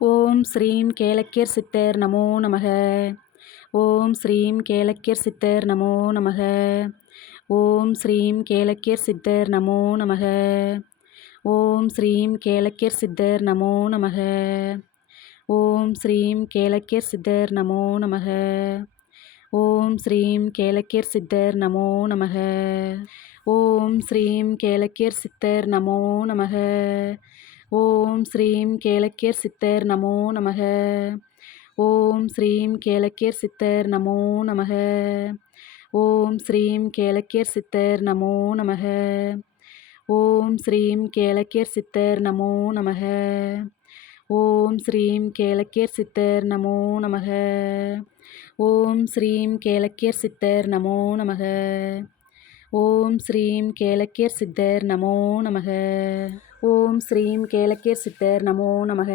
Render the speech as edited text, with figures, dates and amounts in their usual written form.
ஓம் ஸ்ரீம் கேளக்கியர் சித்தர் நமோ நமக. ஓம் ஸ்ரீம் கேளக்கியர் சித்தர் நமோ நமக. ஓம் ஸ்ரீம் கேளக்கியர் சித்தர் நமோ நமக. ஓம் ஸ்ரீம் கேளக்கியர் சித்தர் நமோ நமக. ஓம் ஸ்ரீம் கேளக்கியர் சித்தர் நமோ நமக. ஓம் ஸ்ரீம் கேளக்கியர் சித்தர் நமோ நமக. ஓம் ஸ்ரீம் கேளக்கியர் சித்தர் நமோ நமக. ஓம் ஸ்ரீம் கேளக்கியர் சித்தர் நமோ நமக. ஓம் ஸ்ரீம் கேளக்கியர் சித்தர் நமோ நமக. ஓம் ஸ்ரீம் கேளக்கியர் சித்தர் நமோ நமக. ஓம் ஸ்ரீம் கேளக்கியர் சித்தர் நமோ நமக. ஓம் ஸ்ரீம் கேளக்கியர் சித்தர் நமோ நமக. ஓம் ஸ்ரீம் கேளக்கியர் சித்தர் நமோ நமக. ஓம் ஸ்ரீம் கேளக்கியர் சித்தர் நமோ நமக. ஓம் ஸ்ரீம் கேளக்கியர் சித்தர் நமோ நமக.